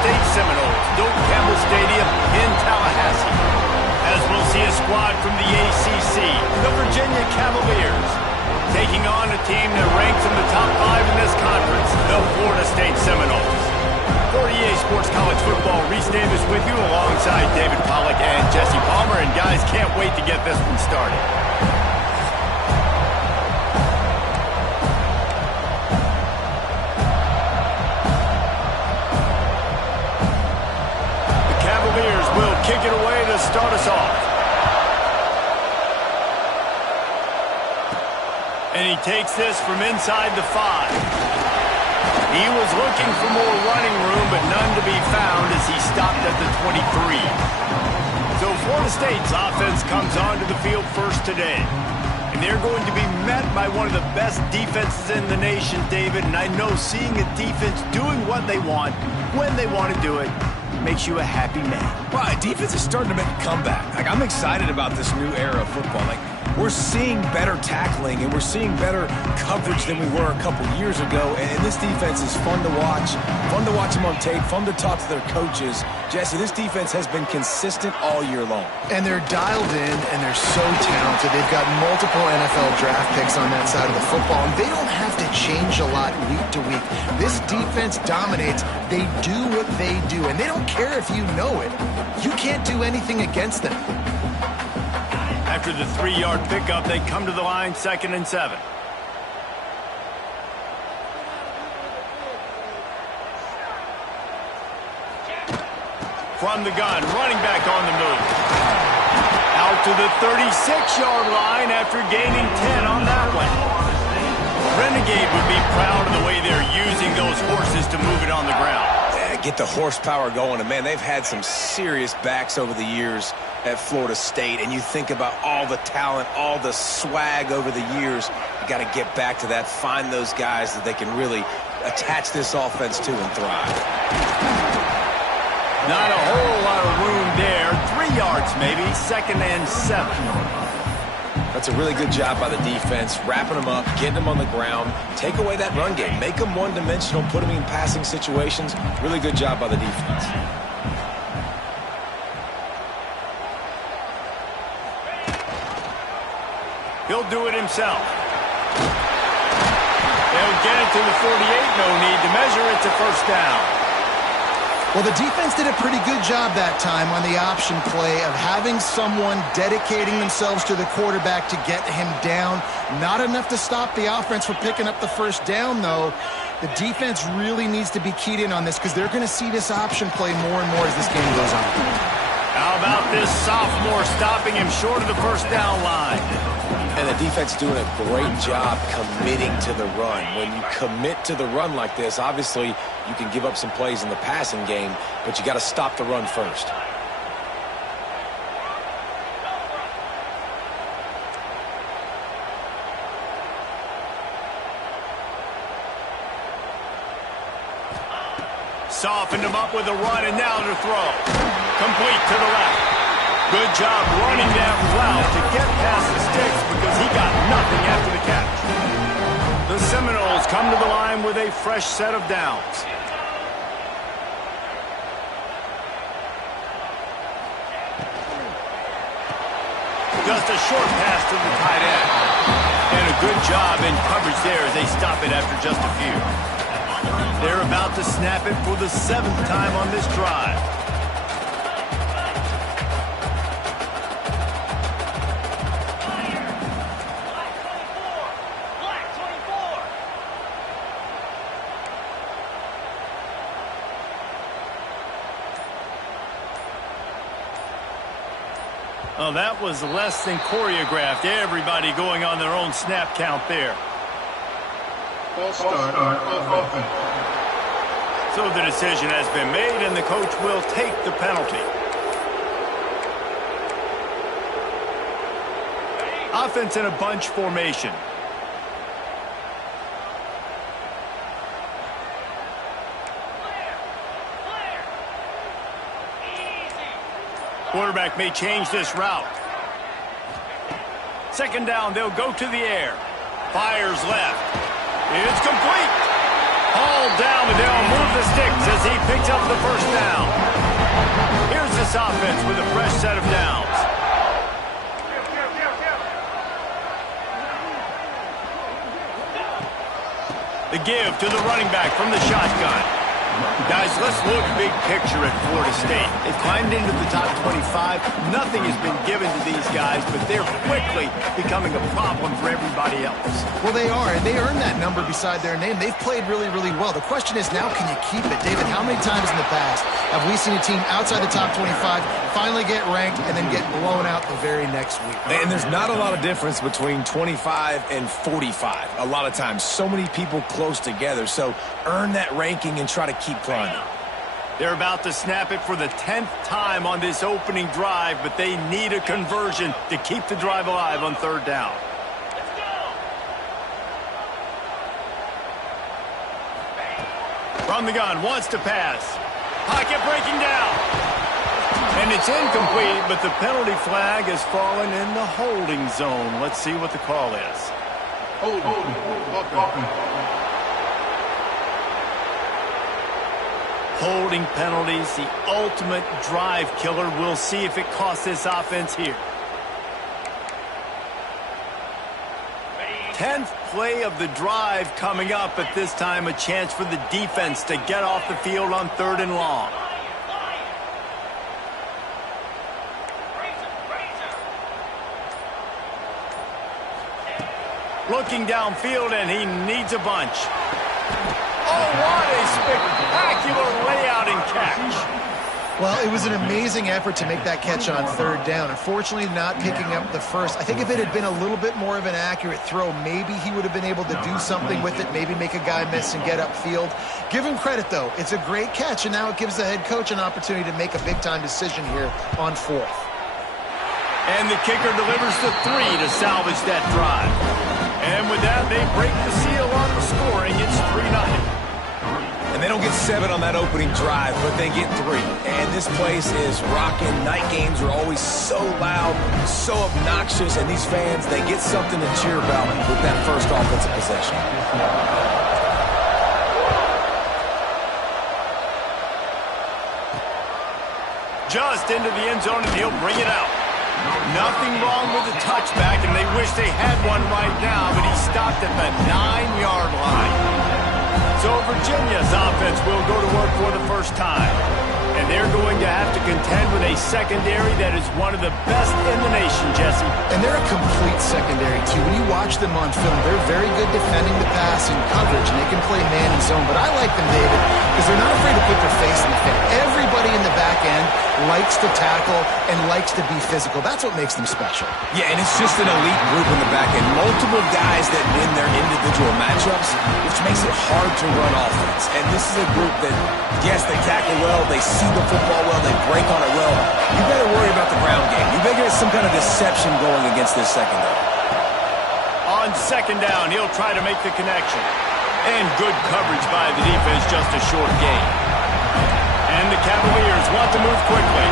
State Seminoles, Doak Campbell Stadium in Tallahassee. As we'll see a squad from the ACC, the Virginia Cavaliers, taking on a team that ranks in the top 5 in this conference, the Florida State Seminoles. For EA Sports College Football, Reese Davis with you alongside David Pollack and Jesse Palmer. And guys, can't wait to get this one started. Will kick it away to start us off. And he takes this from inside the 5. He was looking for more running room, but none to be found as he stopped at the 23. So Florida State's offense comes onto the field first today. And they're going to be met by one of the best defenses in the nation, David. And I know seeing a defense doing what they want, when they want to do it, makes you a happy man. Right, defense is starting to make a comeback. I'm excited about this new era of football. We're seeing better tackling and we're seeing better coverage than we were a couple years ago. And this defense is fun to watch them on tape, fun to talk to their coaches. Jesse, this defense has been consistent all year long. And they're dialed in and they're so talented. They've got multiple NFL draft picks on that side of the football, and they don't have to change a lot week to week. This defense dominates. They do what they do, and they don't care if you know it. You can't do anything against them. After the 3-yard pickup, they come to the line, 2nd and 7. From the gun, running back on the move. Out to the 36-yard line after gaining 10 on that one. Renegade would be proud of the way they're using those horses to move it on the ground. Yeah, get the horsepower going. And, man, they've had some serious backs over the years at Florida State. And you think about all the talent, all the swag over the years. You got to get back to that, find those guys that they can really attach this offense to and thrive. Not a whole lot of room there. 3 yards maybe, 2nd and 7. That's a really good job by the defense, wrapping them up, getting them on the ground, take away that run game, make them one-dimensional, put them in passing situations. Really good job by the defense. He'll do it himself. They'll get it to the 48, no need to measure it to first down. Well, the defense did a pretty good job that time on the option play of having someone dedicating themselves to the quarterback to get him down. Not enough to stop the offense from picking up the first down, though. The defense really needs to be keyed in on this because they're going to see this option play more and more as this game goes on. How about this sophomore stopping him short of the first down line? And the defense doing a great job committing to the run. When you commit to the run like this, obviously you can give up some plays in the passing game, but you got to stop the run first. Softened him up with a run, and now to throw. Complete to the left. Good job running that route to get past the sticks because he got nothing after the catch. The Seminoles come to the line with a fresh set of downs. Just a short pass to the tight end. And a good job in coverage there as they stop it after just a few. They're about to snap it for the 7th time on this drive. Oh, that was less than choreographed. Everybody going on their own snap count there. False start on offense. So the decision has been made, and the coach will take the penalty. Offense in a bunch formation. Quarterback may change this route. 2nd down, they'll go to the air. Fires left. It's complete. Hauled down, but they'll move the sticks as he picks up the first down. Here's this offense with a fresh set of downs. The give to the running back from the shotgun. Guys, let's look big picture at Florida State. They've climbed into the top 25. Nothing has been given to these guys, but they're quickly becoming a problem for everybody else. Well, they are, and they earned that number beside their name. They've played really, really well. The question is, now can you keep it? David, how many times in the past have we seen a team outside the top 25 finally get ranked and then get blown out the very next week? And there's not a lot of difference between 25 and 45. A lot of times, so many people close together. So earn that ranking and try to keep climbing. They're about to snap it for the 10th time on this opening drive, but they need a conversion to keep the drive alive on third down. Let's go. From the gun, wants to pass. Pocket breaking down. And it's incomplete, but the penalty flag has fallen in the holding zone. Let's see what the call is. Holding penalties, the ultimate drive killer. We'll see if it costs this offense here. 10th play of the drive coming up, but this time a chance for the defense to get off the field on third and long. Looking downfield, and he needs a bunch. Oh, what a spectacular layout and catch. Well, it was an amazing effort to make that catch on third down. Unfortunately, not picking up the first. I think if it had been a little bit more of an accurate throw, maybe he would have been able to do something with it, maybe make a guy miss and get upfield. Give him credit, though. It's a great catch, and now it gives the head coach an opportunity to make a big-time decision here on fourth. And the kicker delivers the 3 to salvage that drive. And with that, they break the seal on the scoring. It's 3-0. And they don't get 7 on that opening drive, but they get 3. And this place is rocking. Night games are always so loud, so obnoxious, and these fans, they get something to cheer about with that first offensive possession. Just into the end zone, and he'll bring it out. Nothing wrong with the touchback, and they wish they had one right now, but he stopped at the 9-yard line. So Virginia's offense will go to work for the first time. And they're going to have to contend with a secondary that is one of the best in the nation, Jesse. And they're a complete secondary, too. When you watch them on film, they're very good defending the pass and coverage, and they can play man and zone. But I like them, David, because they're not afraid to put their face in the face. Everybody in the back end likes to tackle and likes to be physical. That's what makes them special. Yeah, and it's just an elite group in the back end. Multiple guys that win their individual matchups, which makes it hard to run offense. And this is a group that, yes, they tackle well, they see the football well, they break on it well. You better worry about the ground game. You better get some kind of deception going against this secondary. On second down, he'll try to make the connection. And good coverage by the defense, just a short gain. And the Cavaliers want to move quickly.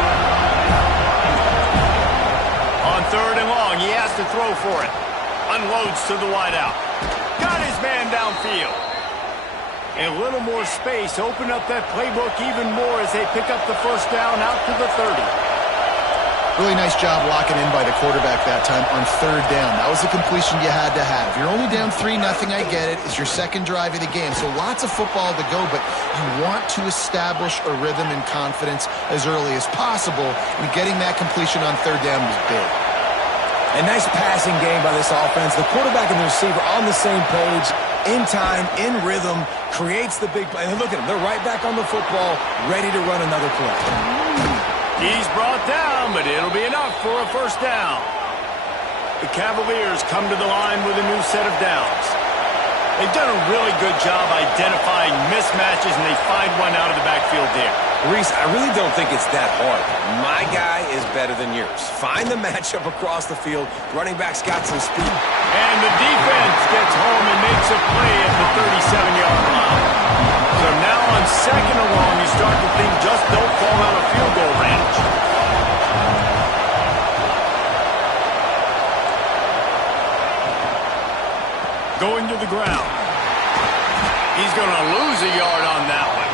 On third and long, he has to throw for it. Unloads to the wideout. Got his man downfield. A little more space, open up that playbook even more as they pick up the first down out to the 30. Really nice job locking in by the quarterback that time on third down. That was the completion you had to have. You're only down 3-0, I get it. It's your second drive of the game, so lots of football to go, but you want to establish a rhythm and confidence as early as possible, and getting that completion on third down was big. A nice passing game by this offense. The quarterback and the receiver on the same page, in time, in rhythm, creates the big play. And look at them. They're right back on the football, ready to run another play. He's brought down, but it'll be enough for a first down. The Cavaliers come to the line with a new set of downs. They've done a really good job identifying mismatches, and they find one out of the backfield there. Reese, I really don't think it's that hard. My guy is better than yours. Find the matchup across the field. Running back's got some speed. And the defense gets home and makes a play at the 37-yard line. So now on second and long, you start to think just don't fall out of field goal range. Going to the ground. He's going to lose a yard on that one.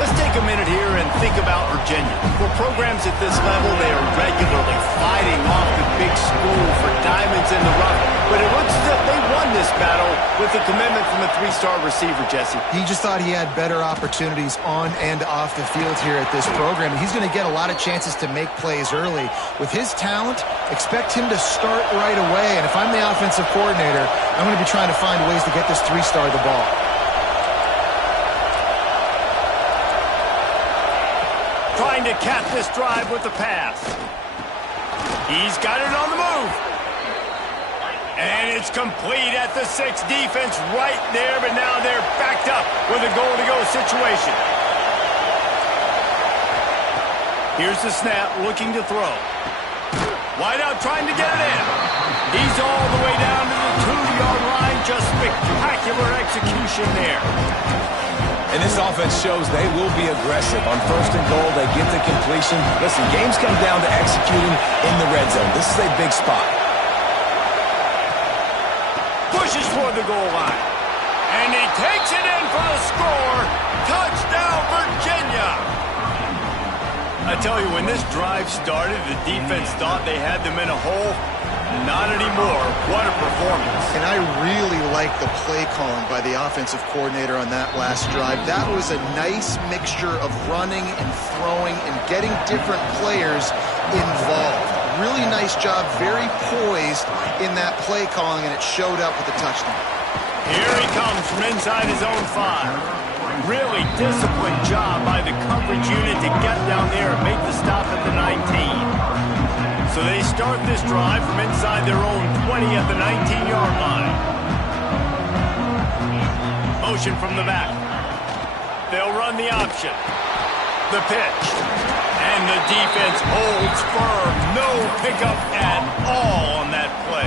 Let's take a minute here and think about Virginia. For programs at this level, they are regularly fighting off the big school for diamonds in the rough. But it looks as if they won this battle with the commitment from a three-star receiver, Jesse. He just thought he had better opportunities on and off the field here at this program. He's going to get a lot of chances to make plays early. With his talent, expect him to start right away. And if I'm the offensive coordinator, I'm going to be trying to find ways to get this three-star the ball. Trying to cap this drive with the pass. He's got it on the move. And it's complete at the 6. Defense right there, but now they're backed up with a goal-to-go situation. Here's the snap, looking to throw. Wide out, trying to get it in. He's all the way down to the 2-yard line. Just spectacular execution there. And this offense shows they will be aggressive. On first and goal, they get the completion. Listen, games come down to executing in the red zone. This is a big spot. Pushes for the goal line. And he takes it in for the score. Touchdown, Virginia. I tell you, when this drive started, the defense thought they had them in a hole. Not anymore. What a performance. And I really like the play calling by the offensive coordinator on that last drive. That was a nice mixture of running and throwing and getting different players involved. Really nice job, very poised in that play calling, and it showed up with the touchdown. Here he comes from inside his own 5. Really disciplined job by the coverage unit to get down there and make the stop at the 19. So they start this drive from inside their own 20 at the 19-yard line. Motion from the back. They'll run the option. The pitch. And the defense holds firm. No pickup at all on that play.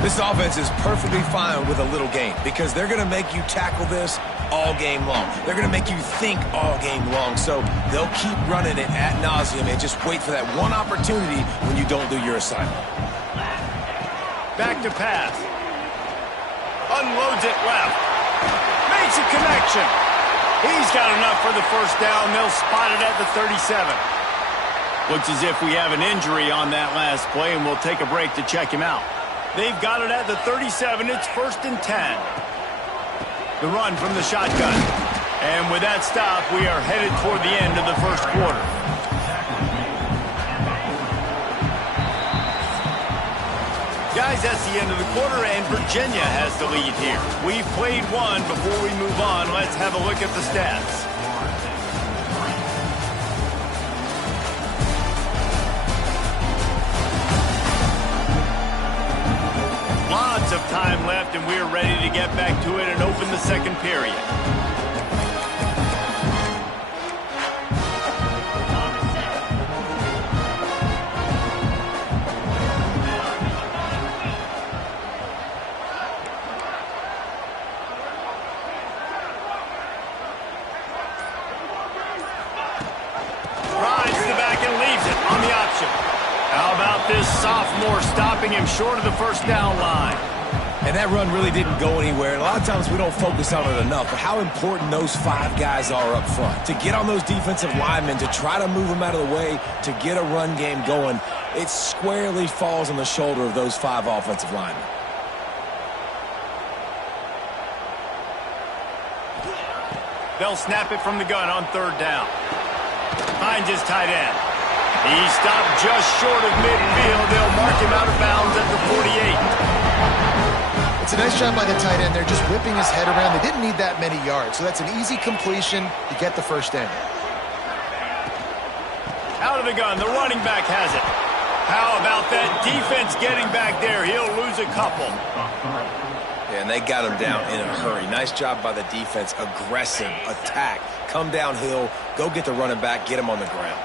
This offense is perfectly fine with a little gain because they're going to make you tackle this all game long. They're going to make you think all game long. So they'll keep running it ad nauseum and just wait for that one opportunity when you don't do your assignment. Back to pass. Unloads it left. Makes a connection. He's got enough for the first down. They'll spot it at the 37. Looks as if we have an injury on that last play, and we'll take a break to check him out. They've got it at the 37. It's 1st and 10. The run from the shotgun. And with that stop, we are headed toward the end of the first quarter. Guys, that's the end of the quarter, and Virginia has the lead here. We've played one. Before we move on, let's have a look at the stats. Lots of time left, and we're ready to get back to it and open the second period. Rides to the back and leaves it on the option. How about this sophomore stopping him short of the first down line? And that run really didn't go anywhere. And a lot of times we don't focus on it enough, but how important those 5 guys are up front. To get on those defensive linemen, to try to move them out of the way, to get a run game going, it squarely falls on the shoulder of those 5 offensive linemen. They'll snap it from the gun on 3rd down. Finds his tight end. He stopped just short of midfield. They'll mark him out of bounds at the 48. It's a nice job by the tight end. They're just whipping his head around. They didn't need that many yards, so that's an easy completion. You get the first down. Out of the gun, the running back has it. How about that defense getting back there? He'll lose a couple. Yeah, and they got him down in a hurry. Nice job by the defense. Aggressive, attack, come downhill, go get the running back, get him on the ground.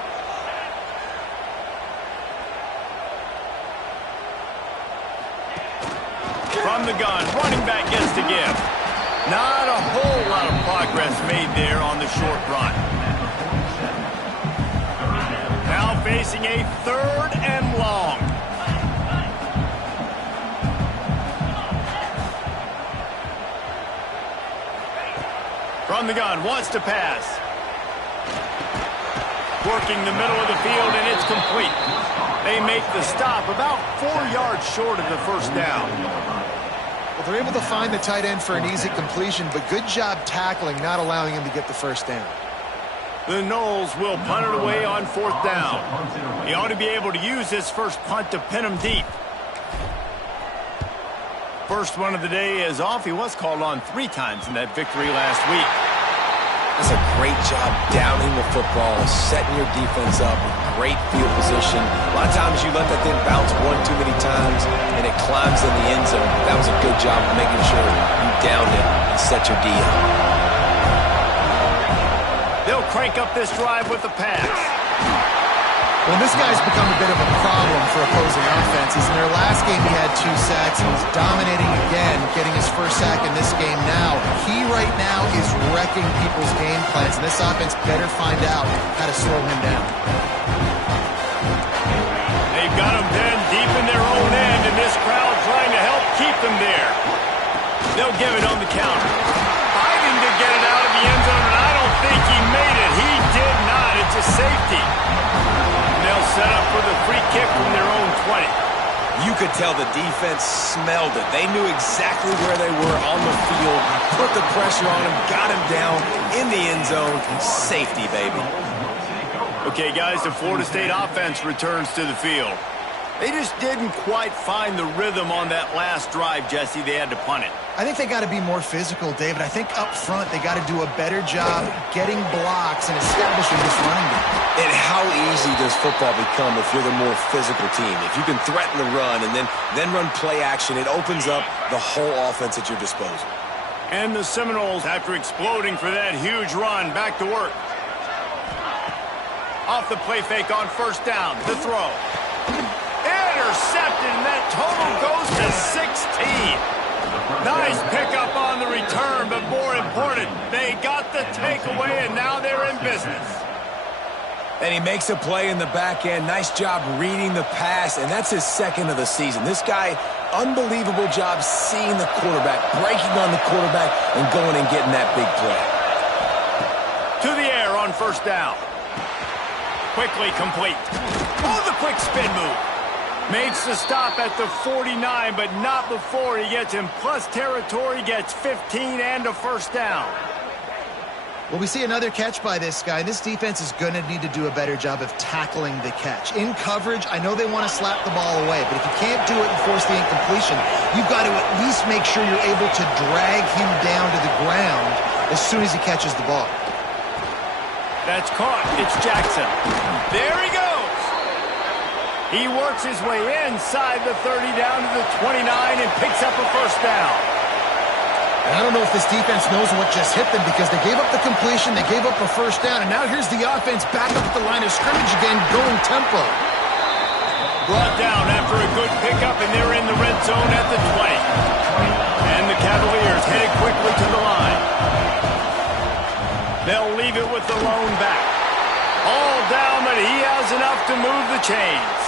From the gun, running back gets to give. Not a whole lot of progress made there on the short run. Now facing a 3rd and long. From the gun, wants to pass. Working the middle of the field, and it's complete. They make the stop about 4 yards short of the first down. Well, they're able to find the tight end for an easy completion, but good job tackling, not allowing him to get the first down. The Noles will punt it away on 4th down. He ought to be able to use this first punt to pin him deep. First one of the day is off. He was called on 3 times in that victory last week. That's a great job downing the football, setting your defense up with great field position. A lot of times you let that thing bounce one too many times, and it climbs in the end zone. That was a good job of making sure you downed it and set your D up. They'll crank up this drive with the pass. Well, this guy's become a bit of a problem for opposing offenses. In their last game, he had 2 sacks, and he's dominating again, getting his first sack in this game now. He right now is wrecking people's game plans, and this offense better find out how to slow him down. They've got him pinned deep in their own end, and this crowd trying to help keep them there. They'll give it on the counter. Fighting to get it out of the end zone, and I don't think he made it. He did not. It's a safety. They'll set up for the free kick from their own 20. You could tell the defense smelled it. They knew exactly where they were on the field, put the pressure on him, got him down in the end zone. Safety, baby. Okay, guys, the Florida State offense returns to the field. They just didn't quite find the rhythm on that last drive, Jesse. They had to punt it. I think they got to be more physical, David. I think up front they got to do a better job getting blocks and establishing this running game. And how easy does football become if you're the more physical team? If you can threaten the run and then run play action, it opens up the whole offense at your disposal. And the Seminoles, after exploding for that huge run, back to work. Off the play fake on first down. The throw. Intercepted, and that total goes to 16. Nice pickup on the return, but more important, they got the takeaway, and now they're in business. And he makes a play in the back end. Nice job reading the pass, and that's his second of the season. This guy, unbelievable job seeing the quarterback, breaking on the quarterback, and going and getting that big play. To the air on first down. Quickly complete. Oh, the quick spin move. Makes the stop at the 49, but not before he gets in plus territory, gets 15 and a first down. Well, we see another catch by this guy. This defense is going to need to do a better job of tackling the catch. In coverage, I know they want to slap the ball away, but if you can't do it and force the incompletion, you've got to at least make sure you're able to drag him down to the ground as soon as he catches the ball. That's caught. It's Jackson. There he goes. He works his way inside the 30 down to the 29 and picks up a first down. And I don't know if this defense knows what just hit them because they gave up the completion, they gave up a first down, and now here's the offense back up at the line of scrimmage again, going tempo. Brought down after a good pickup, and they're in the red zone at the 20. And the Cavaliers headed quickly to the line. They'll leave it with the lone back. All down, but he has enough to move the chains.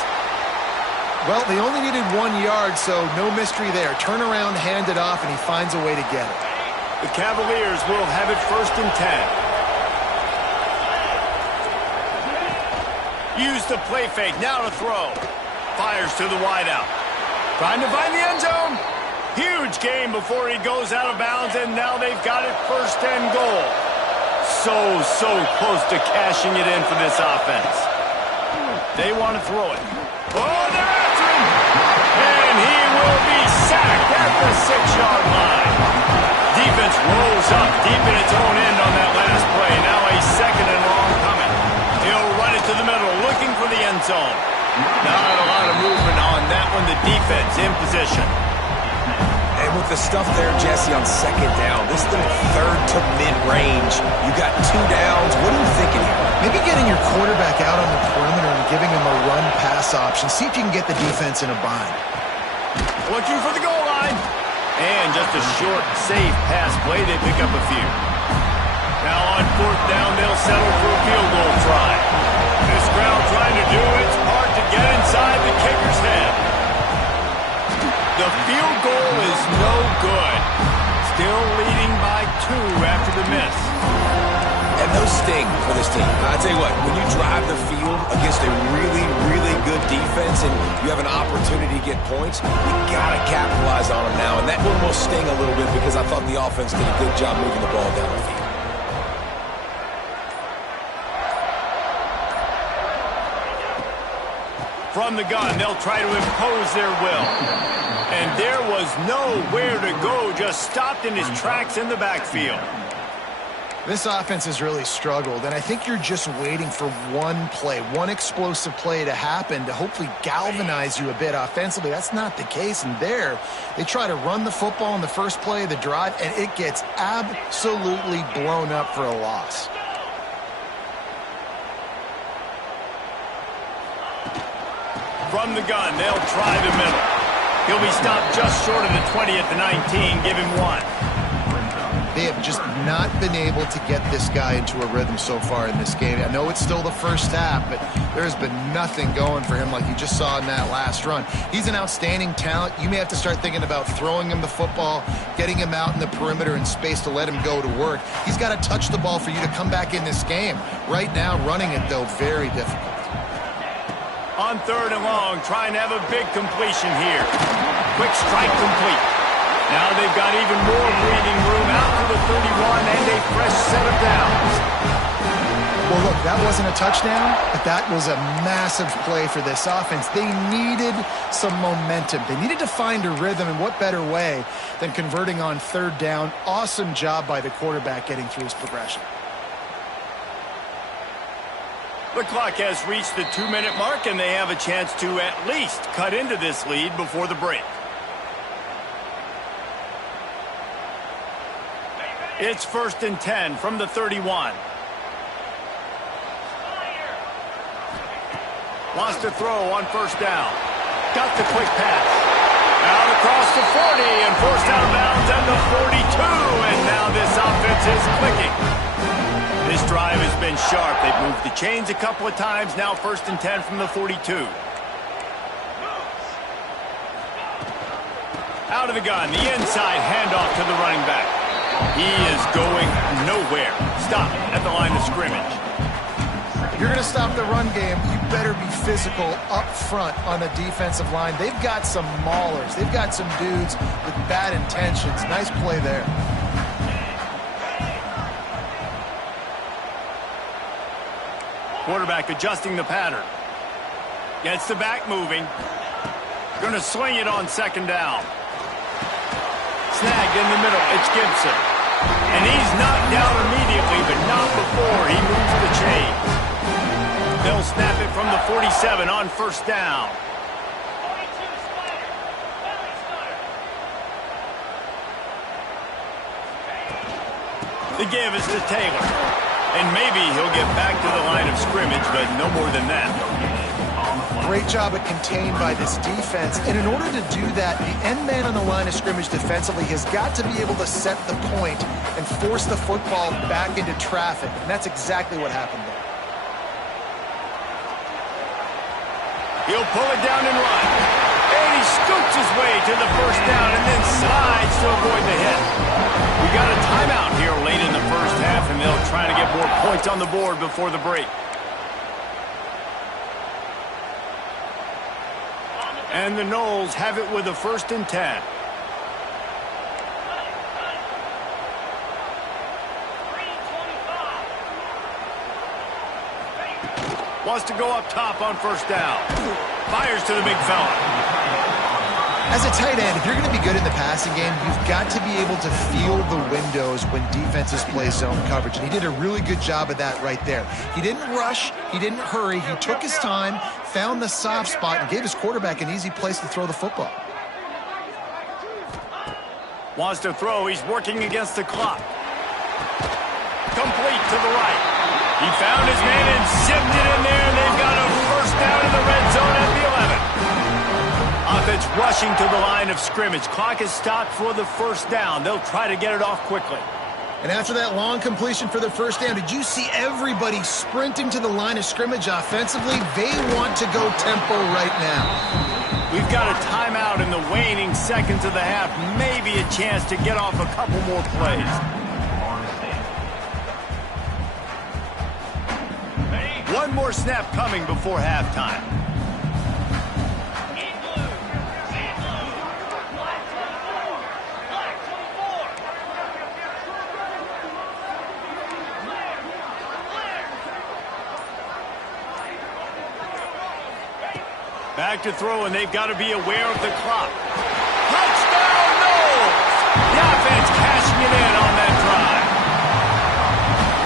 Well, they only needed 1 yard, so no mystery there. Turn around, hand it off, and he finds a way to get it. The Cavaliers will have it 1st and 10. Use the play fake, now to throw. Fires to the wideout. Trying to find the end zone. Huge gain before he goes out of bounds, and now they've got it 1st and goal. So close to cashing it in for this offense. They want to throw it. Oh, they're after him! And he will be sacked at the 6-yard line. Defense rolls up deep in its own end on that last play. Now a 2nd and long coming. He'll run it to the middle, looking for the end zone. Not a lot of movement on that one. The defense in position. And with the stuff there, Jesse, on 2nd down, this little 3rd to mid-range, you got 2 downs. What are you thinking here? Maybe getting your quarterback out on the perimeter and giving him a run-pass option. See if you can get the defense in a bind. Looking for the goal line. And just a short, safe pass play. They pick up a few. Now on 4th down, they'll settle for a field goal try. This crowd trying to do its part to get inside the kicker's head. The field goal is no good. Still leading by 2 after the miss. no sting for this team. I tell you what, when you drive the field against a really, really good defense and you have an opportunity to get points, you got to capitalize on them now. And that one will sting a little bit because I thought the offense did a good job moving the ball down the field. From the gun, they'll try to impose their will. And there was nowhere to go, just stopped in his tracks in the backfield. This offense has really struggled, and I think you're just waiting for one play, one explosive play to happen to hopefully galvanize you a bit offensively. That's not the case, and there, they try to run the football in the first play of the drive, and it gets absolutely blown up for a loss. From the gun, they'll try the middle. He'll be stopped just short of the 20 at the 19, give him 1. They have just not been able to get this guy into a rhythm so far in this game. I know it's still the first half, but there's been nothing going for him like you just saw in that last run. He's an outstanding talent. You may have to start thinking about throwing him the football, getting him out in the perimeter in space to let him go to work. He's got to touch the ball for you to come back in this game. Right now, running it, though, very difficult. On 3rd and long, trying to have a big completion here. Quick strike complete. Now they've got even more breathing room out to the 31 and a fresh set of downs. Well, look, that wasn't a touchdown, but that was a massive play for this offense. They needed some momentum. They needed to find a rhythm, and what better way than converting on 3rd down. Awesome job by the quarterback getting through his progression. The clock has reached the 2-minute mark, and they have a chance to at least cut into this lead before the break. It's 1st and 10 from the 31. Wants to throw on 1st down. Got the quick pass. Out across the 40 and forced out of bounds at the 42, and now this offense is clicking. This drive has been sharp. They've moved the chains a couple of times. Now 1st and 10 from the 42. Out of the gun, the inside handoff to the running back. He is going nowhere. Stop at the line of scrimmage. If you're going to stop the run game, you better be physical up front on the defensive line. They've got some maulers. They've got some dudes with bad intentions. Nice play there. Quarterback adjusting the pattern. Gets the back moving. Going to swing it on 2nd down. Snagged in the middle. It's Gibson. And he's knocked down immediately, but not before he moves the chains. They'll snap it from the 47 on 1st down. The give is to Taylor. And maybe he'll get back to the line of scrimmage, but no more than that. Great job at contained by this defense. And in order to do that, the end man on the line of scrimmage defensively has got to be able to set the point and force the football back into traffic. And that's exactly what happened there. He'll pull it down and run. And he scoots his way to the 1st down and then slides to avoid the hit. We got a timeout here late in the 1st half, and they'll try to get more points on the board before the break. And the Noles have it with a 1st and 10. Wants to go up top on 1st down. Fires to the big fella. As a tight end, if you're going to be good in the passing game, you've got to be able to feel the windows when defenses play zone coverage. And he did a really good job of that right there. He didn't rush. He didn't hurry. He took his time, found the soft spot, and gave his quarterback an easy place to throw the football. Wants to throw. He's working against the clock. Complete to the right. He found his man and zipped it in there. They've got a 1st down in the red zone at the 11. Offense rushing to the line of scrimmage. Clock is stopped for the 1st down. They'll try to get it off quickly. And after that long completion for the 1st down, did you see everybody sprinting to the line of scrimmage offensively? They want to go tempo right now. We've got a timeout in the waning seconds of the half. Maybe a chance to get off a couple more plays. One more snap coming before halftime. Back to throw, and they've got to be aware of the clock. Touchdown, Knowles! The offense cashing it in on that drive.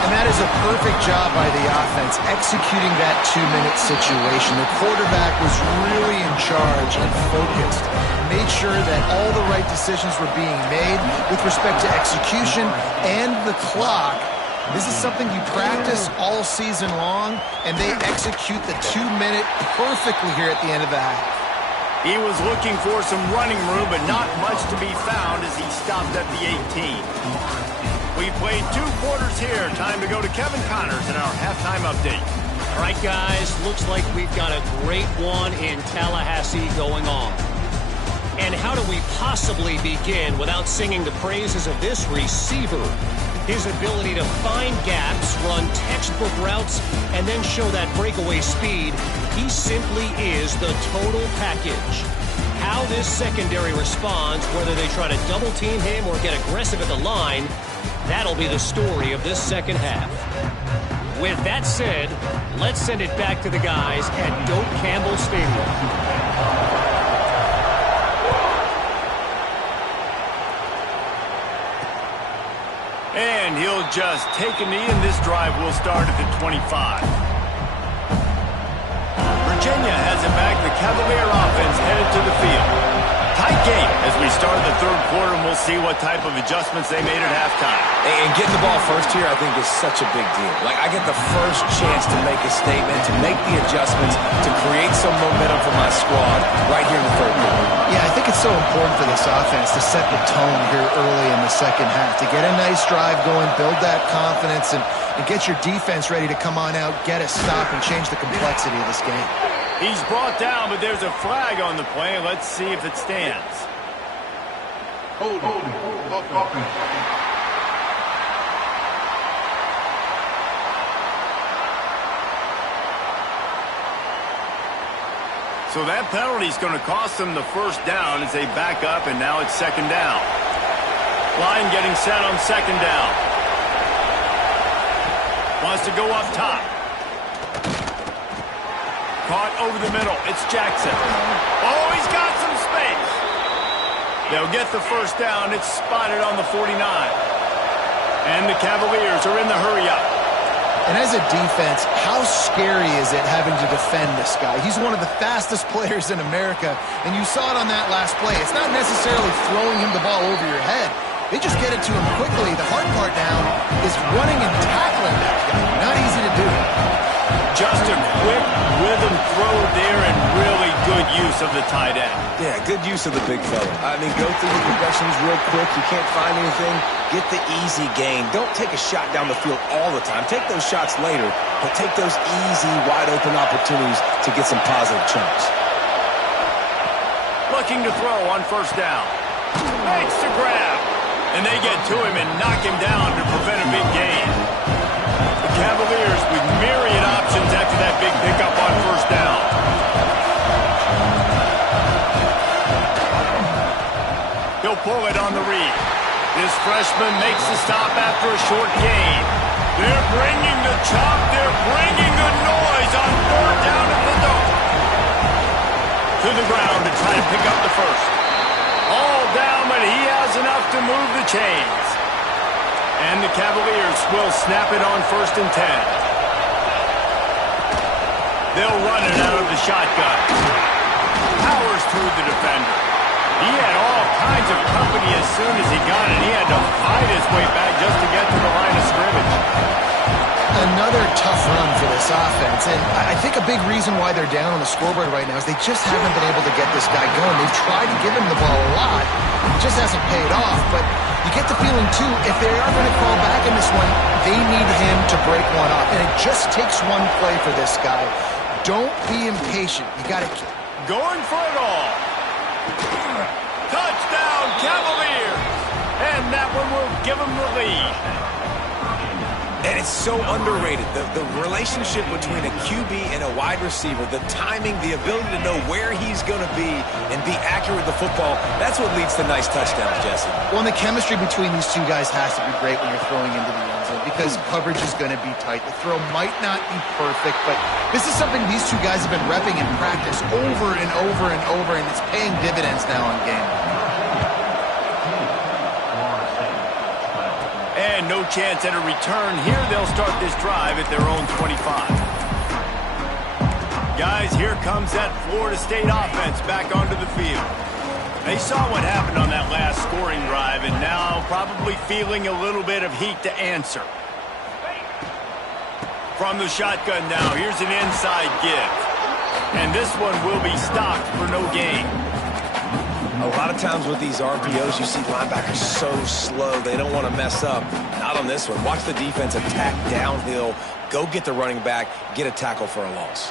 And that is a perfect job by the offense, executing that 2-minute situation. The quarterback was really in charge and focused. Made sure that all the right decisions were being made with respect to execution and the clock. This is something you practice all season long, and they execute the 2-minute perfectly here at the end of the half. He was looking for some running room, but not much to be found as he stopped at the 18. We played 2 quarters here. Time to go to Kevin Connors in our halftime update. All right, guys, looks like we've got a great one in Tallahassee going on. And how do we possibly begin without singing the praises of this receiver? His ability to find gaps, run textbook routes, and then show that breakaway speed, he simply is the total package. How this secondary responds, whether they try to double team him or get aggressive at the line, that'll be the story of this second half. With that said, let's send it back to the guys at Doak Campbell Stadium. And he'll just take a knee, and this drive will start at the 25. Virginia has it back. The Cavalier offense headed to the field. Tight game as we start the third quarter, and we'll see what type of adjustments they made at halftime. And getting the ball first here, I think, is such a big deal. Like, I get the first chance to make a statement, to make the adjustments, to create some momentum for my squad right here in the third quarter. Yeah, I think it's so important for this offense to set the tone here early in the second half, to get a nice drive going, build that confidence, and get your defense ready to come on out, get a stop, and change the complexity of this game. He's brought down, but there's a flag on the play. Let's see if it stands. Hold. Offense. So that penalty is going to cost them the first down as they back up, and now it's second down. Line getting set on second down. Wants to go up top. Caught over the middle. It's Jackson. Oh, he's got some space. They'll get the first down. It's spotted on the 49. And the Cavaliers are in the hurry-up. And as a defense, how scary is it having to defend this guy? He's one of the fastest players in America, and you saw it on that last play. It's not necessarily throwing him the ball over your head. They just get it to him quickly. The hard part now is running and tackling that guy. Not easy to do. Just a quick rhythm throw there and really good use of the tight end. Yeah, good use of the big fella. I mean, go through the progressions real quick. You can't find anything. Get the easy gain. Don't take a shot down the field all the time. Take those shots later, but take those easy, wide-open opportunities to get some positive chunks. Looking to throw on first down. Makes the grab. And they get to him and knock him down to prevent a big gain. The Cavaliers with myriad options after that big pickup on first down. He'll pull it on the read. This freshman makes the stop after a short gain. They're bringing the chop. They're bringing the noise on third down at the Doak. To the ground to try to pick up the first. All down, but he has enough to move the chains. And the Cavaliers will snap it on 1st and 10. They'll run it out of the shotgun. Powers through the defender. He had all kinds of company as soon as he got it. He had to fight his way back just to get to the line of scrimmage. Another tough run for this offense, and I think a big reason why they're down on the scoreboard right now is they just haven't been able to get this guy going. They've tried to give him the ball a lot. It just hasn't paid off, but you get the feeling, too, if they are going to call back in this one, they need him to break one off, and it just takes one play for this guy. Don't be impatient. You got to keep going for it all. Touchdown, Cavaliers! And that one will give them the lead. And it's so underrated. The relationship between a QB and a wide receiver, the timing, the ability to know where he's going to be and be accurate with the football, that's what leads to nice touchdowns, Jesse. Well, and the chemistry between these two guys has to be great when you're throwing into the end zone because coverage is going to be tight. The throw might not be perfect, but this is something these two guys have been repping in practice over and over and over, and it's paying dividends now on game. And no chance at a return here. They'll start this drive at their own 25. Guys, here comes that Florida State offense back onto the field. They saw what happened on that last scoring drive, and now probably feeling a little bit of heat to answer. From the shotgun now, here's an inside give. And this one will be stopped for no gain. A lot of times with these RPOs, you see linebackers so slow, they don't want to mess up. Not on this one. Watch the defense attack downhill, go get the running back, get a tackle for a loss.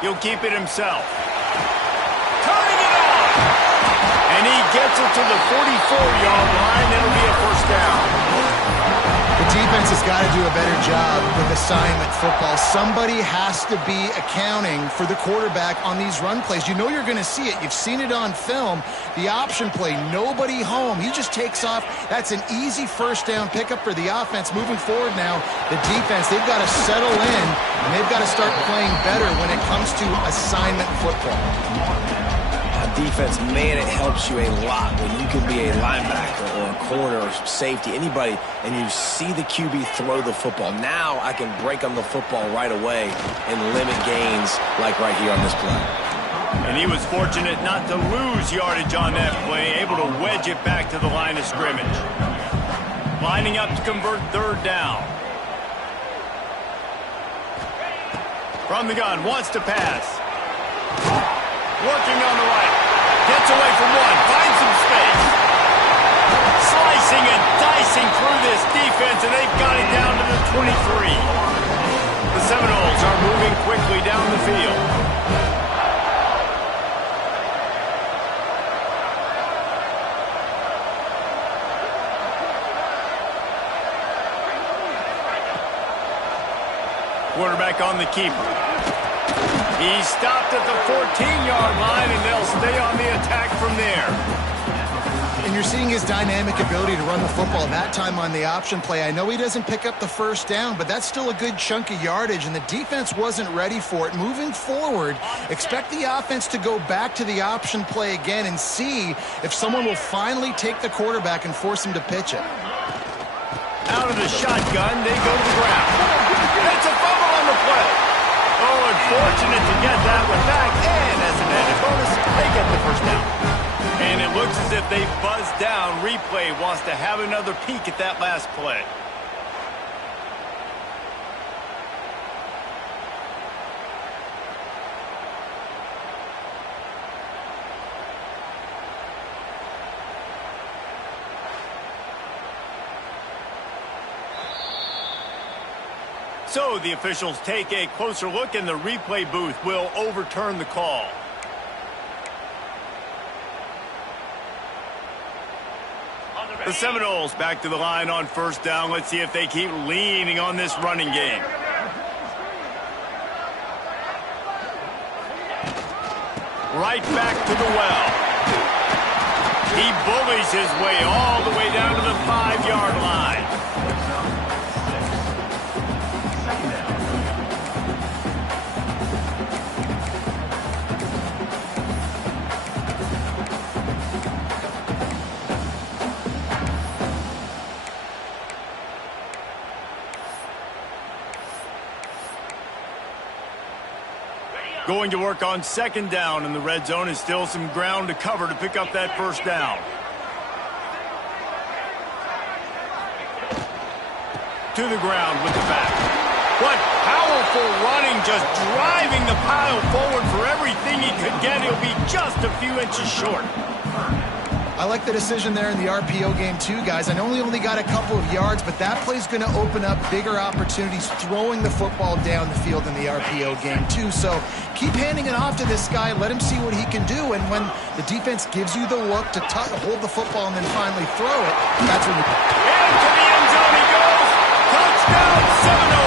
He'll keep it himself. Turning it on! And he gets it to the 44-yard line. It'll be a first down. The defense has got to do a better job with assignment football. Somebody has to be accounting for the quarterback on these run plays. You know you're going to see it. You've seen it on film. The option play, nobody home. He just takes off. That's an easy first down pickup for the offense. Moving forward now, the defense, they've got to settle in, and they've got to start playing better when it comes to assignment football. Defense, man, it helps you a lot when you can be a linebacker or a corner or safety, anybody, and you see the QB throw the football. Now I can break on the football right away and limit gains like right here on this play. And he was fortunate not to lose yardage on that play, able to wedge it back to the line of scrimmage. Lining up to convert third down. From the gun, wants to pass. Working on the right. Gets away from one. Finds some space. Slicing and dicing through this defense, and they've got it down to the 23. The Seminoles are moving quickly down the field. Quarterback on the keeper. He stopped at the 14-yard line, and they'll stay on the attack from there. And you're seeing his dynamic ability to run the football that time on the option play. I know he doesn't pick up the first down, but that's still a good chunk of yardage, and the defense wasn't ready for it. Moving forward, expect the offense to go back to the option play again and see if someone will finally take the quarterback and force him to pitch it. Out of the shotgun, they go to the ground. It's a fumble on the play. Oh, unfortunate to get that one back, and as an added bonus, they get the first down. And it looks as if they buzzed down. Replay wants to have another peek at that last play. So the officials take a closer look, and the replay booth will overturn the call. The Seminoles back to the line on first down. Let's see if they keep leaning on this running game. Right back to the well. He bullies his way all the way down to the 5-yard line. Going to work on second down, and the red zone is still some ground to cover to pick up that first down. To the ground with the back. What powerful running, just driving the pile forward for everything he could get. He'll be just a few inches short. I like the decision there in the RPO game too, guys. I know he only got a couple of yards, but that play's going to open up bigger opportunities throwing the football down the field in the RPO game too. So keep handing it off to this guy. Let him see what he can do. And when the defense gives you the look to hold the football and then finally throw it, that's when you... Into the end zone he goes. Touchdown, 7-0.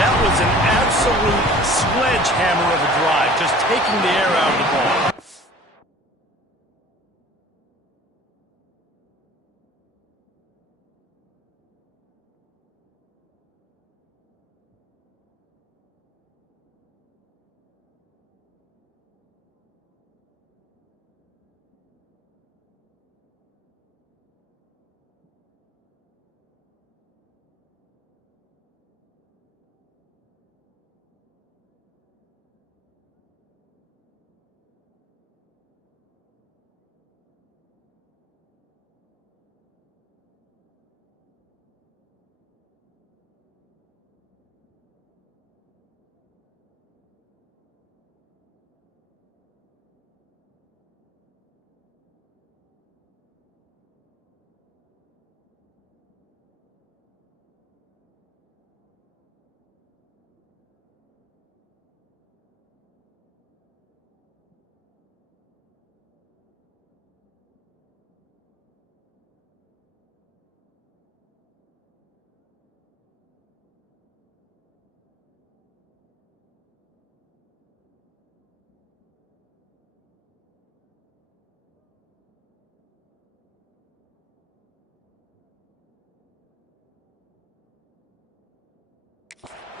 That was an absolute sledgehammer of a drive, just taking the air out of the ball.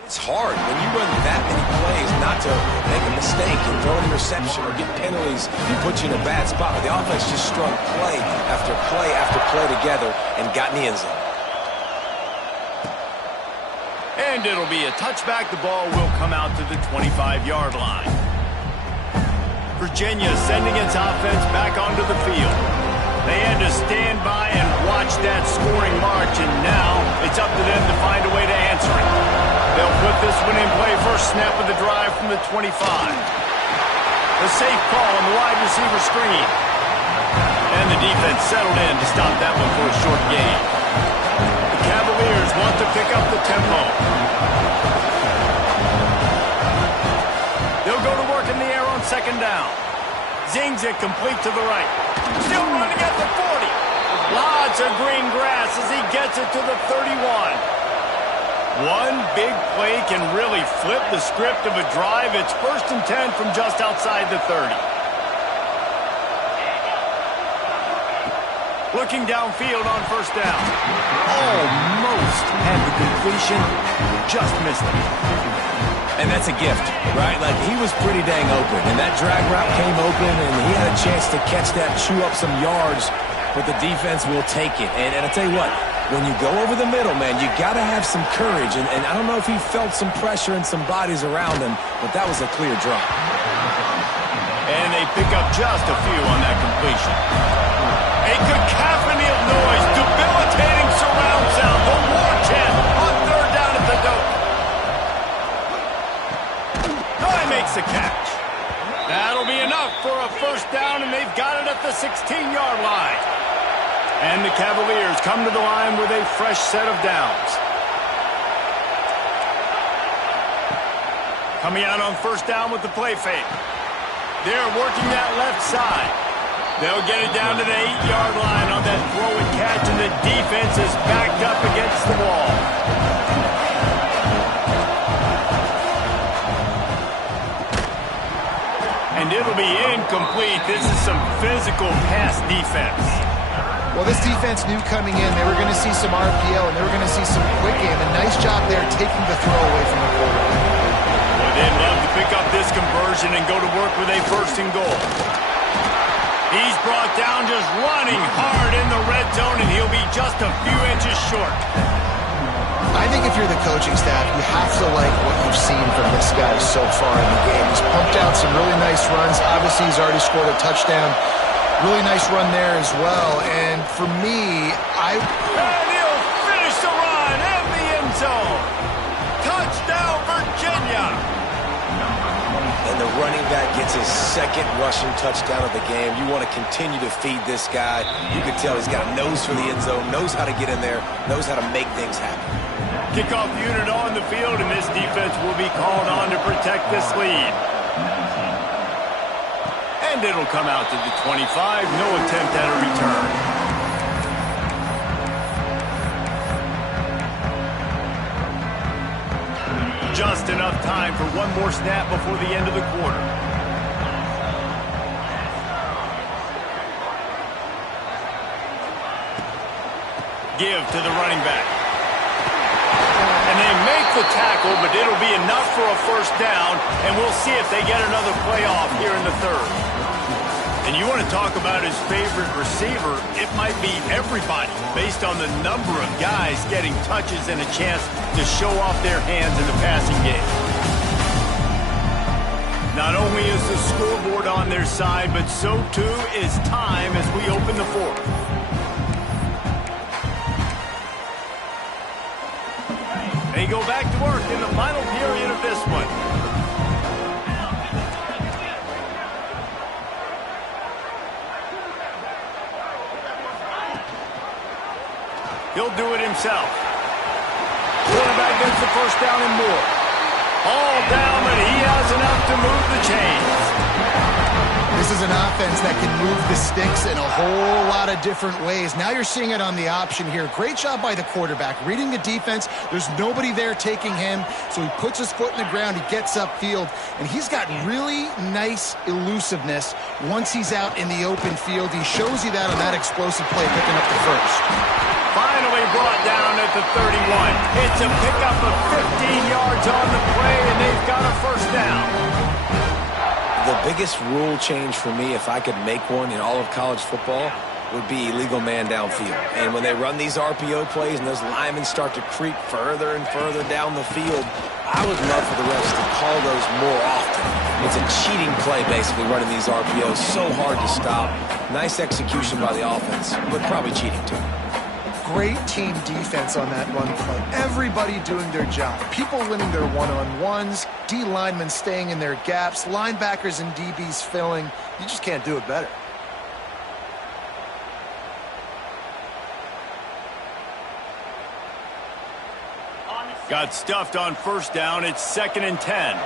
It's hard when you run that many plays not to make a mistake and throw an interception or get penalties and put you in a bad spot. The offense just strung play after play after play together and got in the end zone. And it'll be a touchback. The ball will come out to the 25-yard line. Virginia sending its offense back onto the field. They had to stand by and watch that scoring march, and now it's up to them to find a way to answer it. They'll put this one in play first snap of the drive from the 25. A safe call on the wide receiver screen. And the defense settled in to stop that one for a short gain. The Cavaliers want to pick up the tempo. They'll go to work in the air on second down. Zings it complete to the right. Still running at the 40. Lots of green grass as he gets it to the 31. One big play can really flip the script of a drive. It's 1st and 10 from just outside the 30. Looking downfield on first down. Almost had the completion. Just missed it. And that's a gift, right? Like, he was pretty dang open, and that drag route came open, and he had a chance to catch that, chew up some yards, but the defense will take it. And I tell you what, when you go over the middle, man, you got to have some courage, and I don't know if he felt some pressure and some bodies around him, but that was a clear drop. And they pick up just a few on that completion. A cacophony of noise, debilitating surround sound, the war chant on third down at the dope. Makes the catch. That'll be enough for a first down, and they've got it at the 16-yard line. And the Cavaliers come to the line with a fresh set of downs. Coming out on first down with the play fake. They're working that left side. They'll get it down to the 8-yard line on that throw and catch, and the defense is backed up against the wall. And it'll be incomplete. This is some physical pass defense. Well, this defense knew coming in they were going to see some RPO and they were going to see some quick game. A nice job there taking the throw away from the quarterback. Well, they'd love to pick up this conversion and go to work with a 1st and goal. He's brought down just running hard in the red zone, and he'll be just a few inches short. I think if you're the coaching staff, you have to like what you've seen from this guy so far in the game. He's pumped out some really nice runs. Obviously, he's already scored a touchdown. Really nice run there as well. And for me, And he'll finish the run in the end zone. Touchdown, Virginia. and the running back gets his second rushing touchdown of the game. You want to continue to feed this guy. You can tell he's got a nose for the end zone, knows how to get in there, knows how to make things happen. Kickoff unit on the field, and this defense will be called on to protect this lead. And it'll come out to the 25. No attempt at a return. Just enough time for one more snap before the end of the quarter. Give to the running back. And they make the tackle, but it'll be enough for a first down, and we'll see if they get another playoff here in the third. And you want to talk about his favorite receiver, it might be everybody based on the number of guys getting touches and a chance to show off their hands in the passing game. Not only is the scoreboard on their side, but so too is time as we open the fourth. They go back to work in the final period of this one. He'll do it himself. Quarterback gets the first down and more. All down, but he has enough to move the chains. This is an offense that can move the sticks in a whole lot of different ways. Now you're seeing it on the option here. Great job by the quarterback. Reading the defense, there's nobody there taking him, so he puts his foot in the ground, he gets upfield, and he's got really nice elusiveness once he's out in the open field. He shows you that on that explosive play, picking up the first. Finally brought down at the 31. It's a pickup of 15 yards on the play, and they've got a first down. The biggest rule change for me, if I could make one in all of college football, would be illegal man downfield. And when they run these RPO plays and those linemen start to creep further and further down the field, I would love for the refs to call those more often. It's a cheating play, basically, running these RPOs. So hard to stop. Nice execution by the offense, but probably cheating too. Great team defense on that run play. Everybody doing their job. People winning their one-on-ones, D linemen staying in their gaps, linebackers and DBs filling. You just can't do it better. Got stuffed on first down. It's 2nd and 10.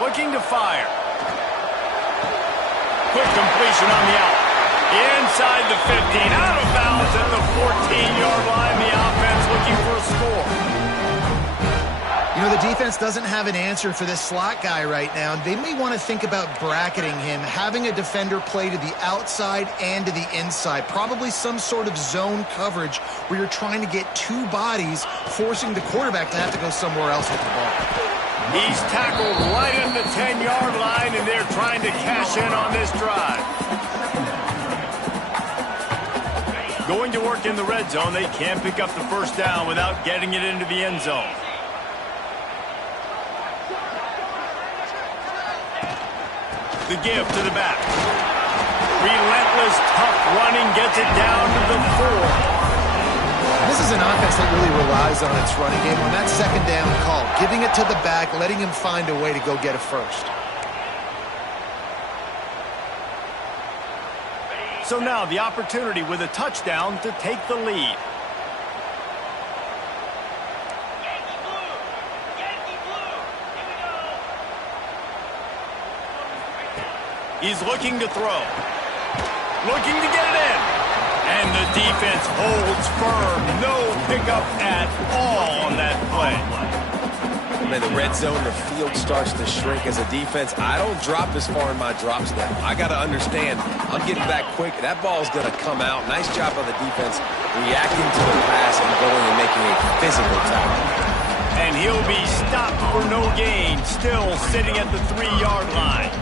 Looking to fire. Quick completion on the out. Inside the 15. Out of bounds at the 14-yard line. The offense looking for a score. You know, the defense doesn't have an answer for this slot guy right now. They may want to think about bracketing him, having a defender play to the outside and to the inside. Probably some sort of zone coverage where you're trying to get two bodies, forcing the quarterback to have to go somewhere else with the ball. He's tackled right in the 10-yard line, and they're trying to cash in on this drive. Going to work in the red zone, they can't pick up the first down without getting it into the end zone. The give to the back. Relentless, tough running gets it down to the 4. This is an offense that really relies on its running game. On that second down call, giving it to the back, letting him find a way to go get a first. So now the opportunity with a touchdown to take the lead. He's looking to throw. Looking to get it in. And the defense holds firm. No pickup at all on that play. Man, the red zone, the field starts to shrink as a defense. I don't drop as far in my drop step. I got to understand, I'm getting back quick. That ball's going to come out. Nice job by the defense reacting to the pass and going and making a physical tackle. And he'll be stopped for no gain, still sitting at the 3-yard line.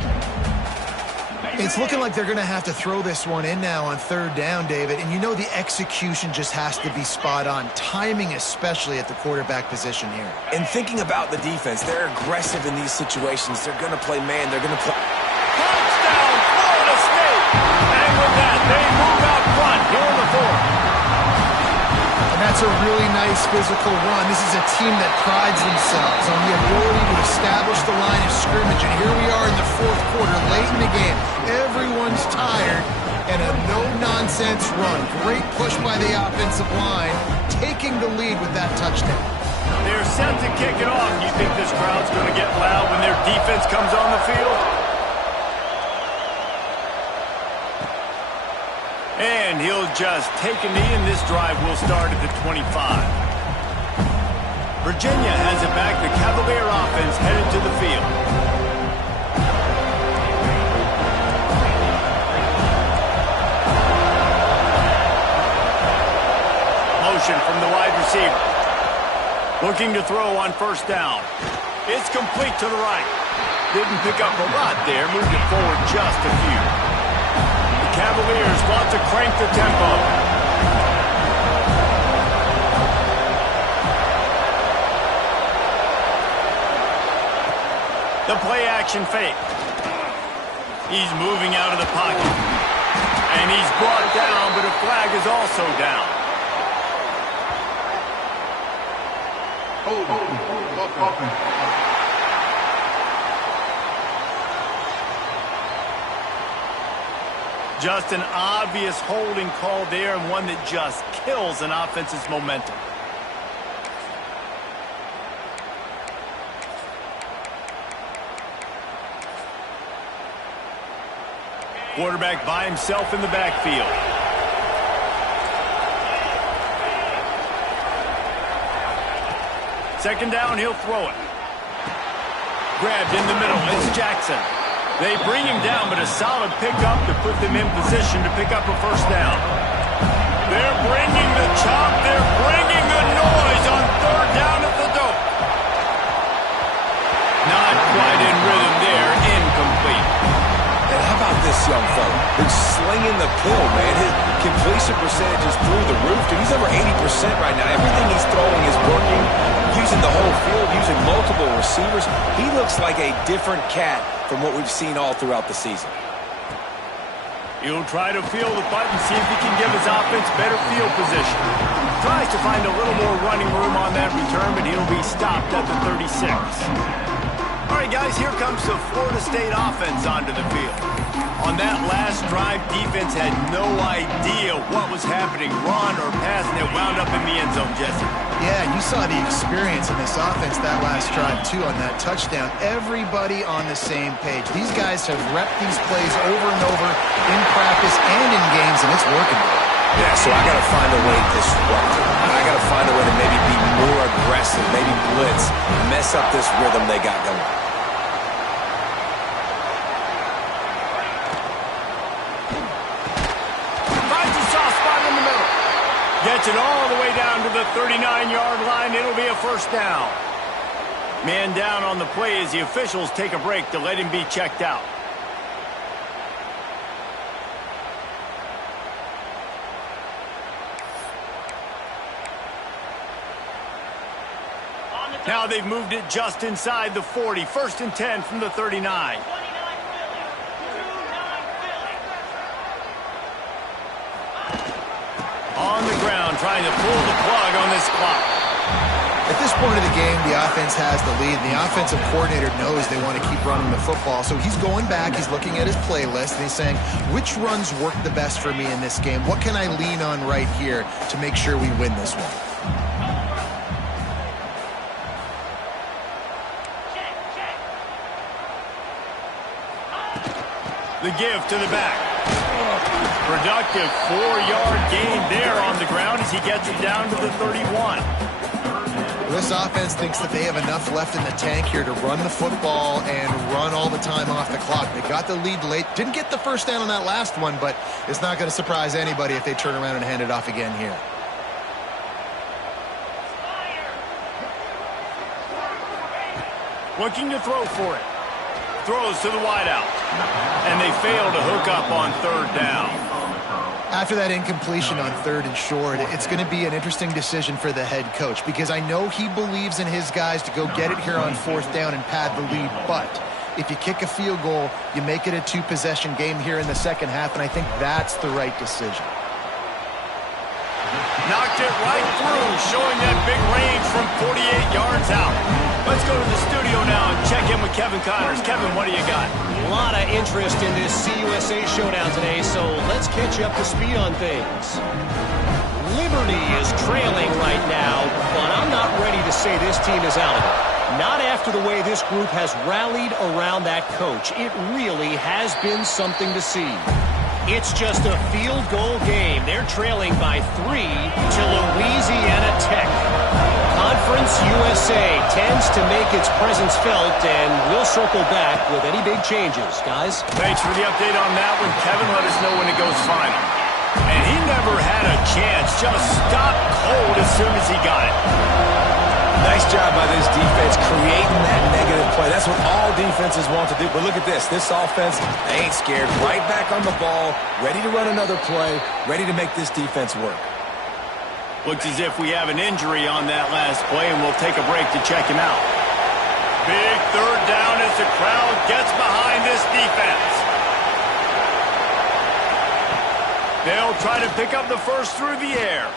It's looking like they're going to have to throw this one in now on third down, David. And you know the execution just has to be spot on. Timing especially at the quarterback position here. And thinking about the defense, they're aggressive in these situations. They're going to play man. They're going to play. Touchdown, Florida State! And with that, they move out front here in the 4th. And that's That's a really nice physical run. This is a team that prides themselves on the ability to establish the line of scrimmage. And here we are in the fourth quarter, late in the game. Everyone's tired, and a no-nonsense run. Great push by the offensive line, taking the lead with that touchdown. They're set to kick it off. You think this crowd's going to get loud when their defense comes on the field? And he'll just take a knee, and this drive will start at the 25. Virginia has it back. The Cavalier offense headed to the field. Motion from the wide receiver. Looking to throw on first down. It's complete to the right. Didn't pick up a lot there. Moved it forward just a few. Cavaliers want to crank the tempo. The play action fake. He's moving out of the pocket. And he's brought down, but a flag is also down. Offense. Just an obvious holding call there, and one that just kills an offense's momentum. Quarterback by himself in the backfield. Second down, he'll throw it. Grabbed in the middle, it's Jackson. They bring him down, but a solid pickup to put them in position to pick up a first down. They're bringing the chop. They're bringing the noise on third down at the dope. Not quite in rhythm there. Incomplete. And how about this young fella? He's slinging the pill, man. His completion percentage is through the roof. Dude, he's over 80% right now. Everything he's throwing is working. Using the whole field, using multiple receivers. He looks like a different cat from what we've seen all throughout the season. He'll try to feel the button, see if he can give his offense better field position. Tries to find a little more running room on that return, but he'll be stopped at the 36. All right, guys, here comes the Florida State offense onto the field. On that last drive, defense had no idea what was happening, run or pass, and it wound up in the end zone, Jesse. Yeah, you saw the experience in this offense that last drive, too, on that touchdown. Everybody on the same page. These guys have repped these plays over and over in practice and in games, and it's working. Yeah, so I got to find a way to disrupt it. I got to find a way to maybe be more aggressive, maybe blitz, mess up this rhythm they got going. Gets it all the way down to the 39-yard line. It'll be a first down. Man down on the play as the officials take a break to let him be checked out. Now they've moved it just inside the 40. First and 10 from the 39. On the ground, trying to pull the plug on this clock. At this point of the game, the offense has the lead. The offensive coordinator knows they want to keep running the football. So he's going back, he's looking at his playlist, and he's saying, which runs work the best for me in this game? What can I lean on right here to make sure we win this one? The give to the back. Productive 4-yard gain there on the ground as he gets it down to the 31. This offense thinks that they have enough left in the tank here to run the football and run all the time off the clock. They got the lead late. Didn't get the first down on that last one, but it's not going to surprise anybody if they turn around and hand it off again here. Looking to throw for it. Throws to the wideout. And they fail to hook up on third down. After that incompletion on third and short, it's going to be an interesting decision for the head coach because I know he believes in his guys to go get it here on fourth down and pad the lead, but if you kick a field goal, you make it a two-possession game here in the second half, and I think that's the right decision. Knocked it right through, showing that big range from 48 yards out. Let's go to the studio now and check in with Kevin Connors. Kevin, what do you got? A lot of interest in this CUSA showdown today, so let's catch you up to speed on things. Liberty is trailing right now, but I'm not ready to say this team is out of it. Not after the way this group has rallied around that coach. It really has been something to see. It's just a field goal game. They're trailing by 3 to Louisiana Tech. Conference USA tends to make its presence felt, and we'll circle back with any big changes, guys. Thanks for the update on that one, Kevin. Let us know when it goes final. And he never had a chance. Just stopped cold as soon as he got it. Nice job by this defense creating that negative play. That's what all defenses want to do. But look at this. This offense, they ain't scared. Right back on the ball, ready to run another play, ready to make this defense work. Looks as if we have an injury on that last play, and we'll take a break to check him out. Big third down as the crowd gets behind this defense. They'll try to pick up the first through the air.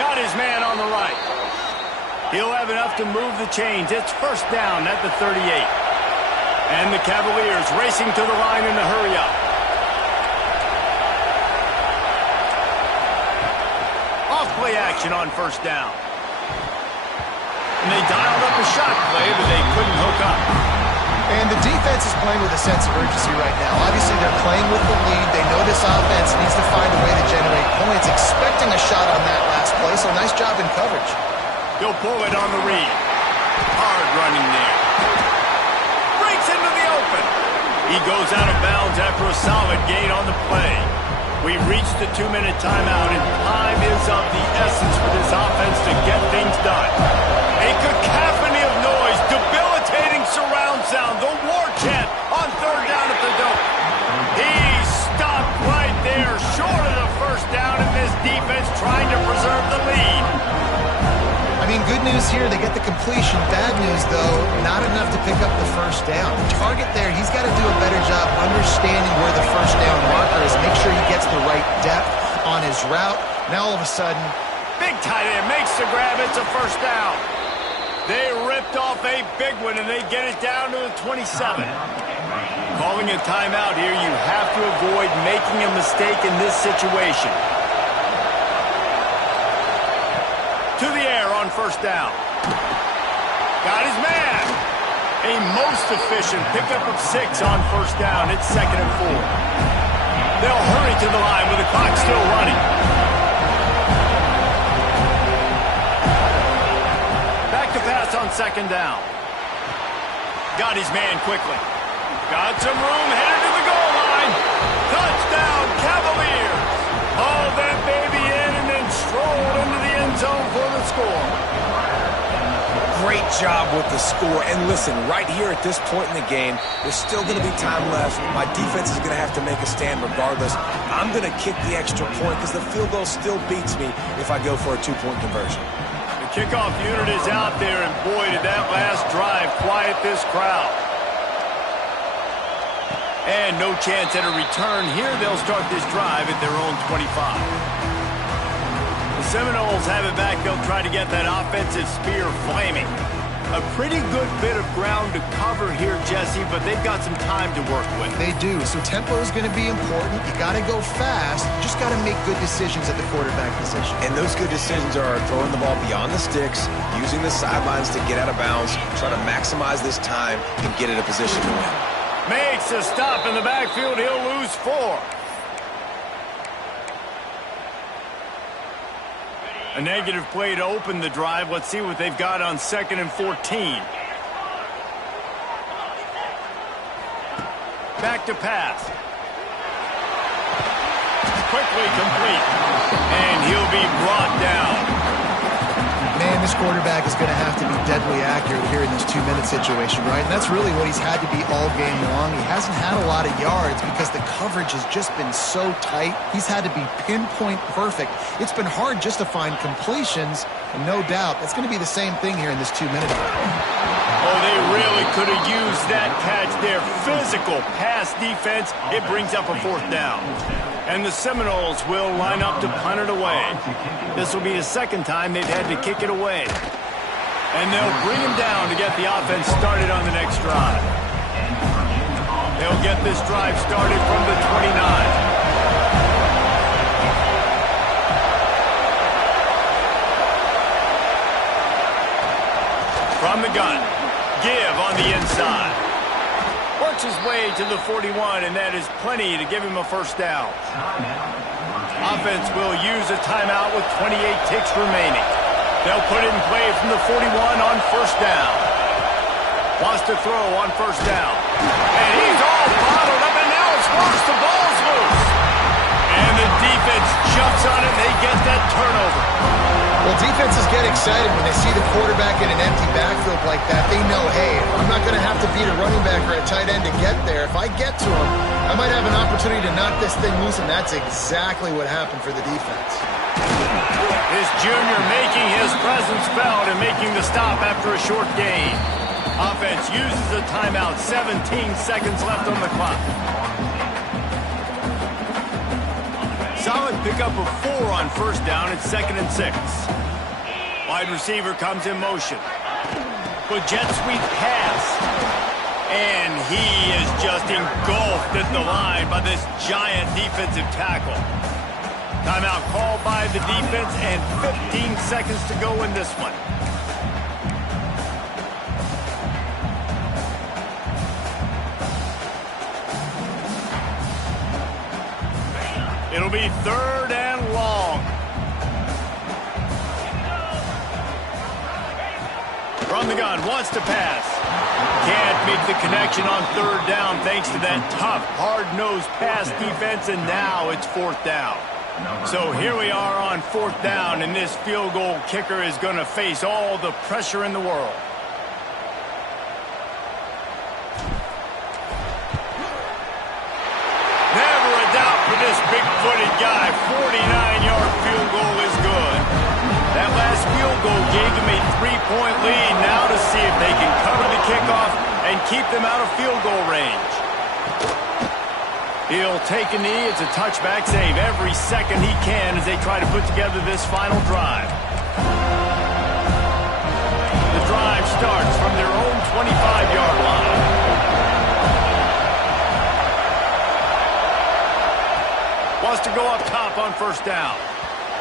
Got his man on the right. He'll have enough to move the chains. It's first down at the 38. And the Cavaliers racing to the line in the hurry up. Off-play action on first down. And they dialed up a shot play, but they couldn't hook up. And the defense is playing with a sense of urgency right now. Obviously, they're playing with the lead. They know this offense needs to find a way to generate points, expecting a shot on that last play, so nice job in coverage. He'll pull it on the read. Hard running there. Breaks into the open. He goes out of bounds after a solid gain on the play. We've reached the 2-minute timeout, and time is of the essence for this offense to get things done. A cacophony of noise, debilitating surround sound, the war chant on third down at the Dome. He stopped right there, short of the first down, and this defense trying to preserve the lead. I mean, good news here, they get the completion. Bad news, though, not enough to pick up the first down. Target there, he's got to do a better job understanding where the first down marker is, make sure he gets the right depth on his route. Now, all of a sudden, big tight end makes the grab. It's a first down. They ripped off a big one, and they get it down to the 27. Calling a timeout here, you have to avoid making a mistake in this situation. To the air on first down. Got his man. A most efficient pickup of 6 on first down. It's 2nd and 4. They'll hurry to the line with the clock still running. Back to pass on 2nd down. Got his man quickly. Got some room, headed to the goal line. Touchdown, Cavaliers. Hauled that baby in and then strolled into the end zone for the score. Great job with the score. And listen, right here at this point in the game, there's still going to be time left. My defense is going to have to make a stand regardless. I'm going to kick the extra point because the field goal still beats me if I go for a 2-point conversion. The kickoff unit is out there, and boy, did that last drive quiet this crowd. And no chance at a return here. They'll start this drive at their own 25. The Seminoles have it back. They'll try to get that offensive spear flaming. A pretty good bit of ground to cover here, Jesse, but they've got some time to work with. They do, so tempo is going to be important. You got to go fast. You just got to make good decisions at the quarterback position. And those good decisions are throwing the ball beyond the sticks, using the sidelines to get out of bounds, trying to maximize this time and get in a position to win. Makes a stop in the backfield. He'll lose 4. A negative play to open the drive. Let's see what they've got on 2nd and 14. Back to pass. Quickly complete. And he'll be brought down. Man, this quarterback is going to have to be deadly accurate here in this 2-minute situation, right? And that's really what he's had to be all game long. He hasn't had a lot of yards because the coverage has just been so tight. He's had to be pinpoint perfect. It's been hard just to find completions, and no doubt that's going to be the same thing here in this 2-minute. Oh, they really could have used that catch there. Physical pass defense. It brings up a 4th down. And the Seminoles will line up to punt it away. This will be the 2nd time they've had to kick it away. And they'll bring him down to get the offense started on the next drive. They'll get this drive started from the 29. From the gun, give on the inside. Works his way to the 41, and that is plenty to give him a 1st down. Offense will use a timeout with 28 ticks remaining. They'll put it in play from the 41 on 1st down. Wants to throw on 1st down. And he's all bottled up, and now it's worse. The ball's loose. And the defense jumps on it, and they get that turnover. Well, defenses get excited when they see the quarterback in an empty backfield like that. They know, hey, I'm not going to have to beat a running back or a tight end to get there. If I get to him, I might have an opportunity to knock this thing loose, and that's exactly what happened for the defense. This junior making his presence felt and making the stop after a short gain. Offense uses a timeout. 17 seconds left on the clock. Solid pickup of 4 on 1st down. It's 2nd and 6. Wide receiver comes in motion. But jet sweep pass. And he is just engulfed at the line by this giant defensive tackle. Timeout called by the defense and 15 seconds to go in this one. It'll be 3rd and long. From the gun, wants to pass. Can't make the connection on 3rd down thanks to that tough, hard-nosed pass defense, and now it's 4th down. So here we are on 4th down, and this field goal kicker is going to face all the pressure in the world. Never a doubt for this big-footed guy. 49-yard field goal is good. That last field goal gave them a 3-point lead. Now to see if they can cover the kickoff and keep them out of field goal range. He'll take a knee. It's a touchback save every second he can as they try to put together this final drive. The drive starts from their own 25-yard line. Wants to go up top on 1st down.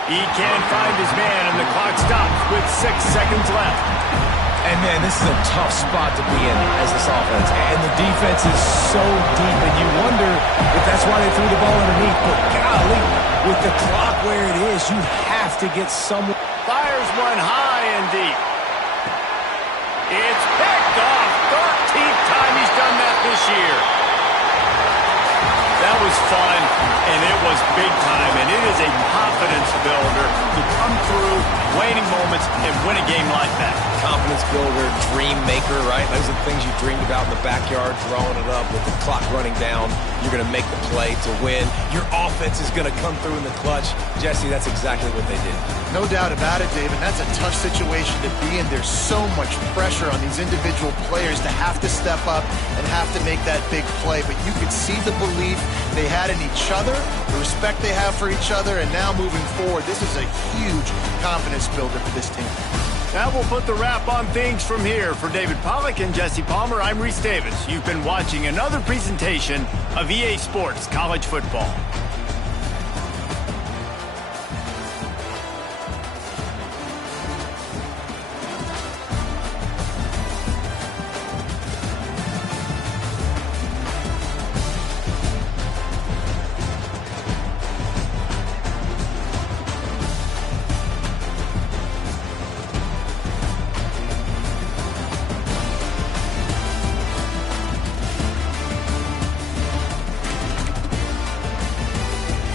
He can't find his man, and the clock stops with 6 seconds left. And, man, this is a tough spot to be in as this offense. And the defense is so deep, and you wonder if that's why they threw the ball underneath. But, golly, with the clock where it is, you have to get someone. Fires one high and deep. It's picked off. 13th time he's done that this year. That was fun, and it was big time, and it is a confidence builder to come through waning moments and win a game like that. Confidence builder, dream maker, right? Those are the things you dreamed about in the backyard, drawing it up with the clock running down. You're going to make the play to win. Your offense is going to come through in the clutch. Jesse, that's exactly what they did. No doubt about it, David. That's a tough situation to be in. There's so much pressure on these individual players to have to step up and have to make that big play. But you could see the belief they had in each other, the respect they have for each other, and now moving forward, this is a huge confidence builder for this team. That will put the wrap on things from here. For David Pollack and Jesse Palmer, I'm Reese Davis. You've been watching another presentation of EA Sports College Football.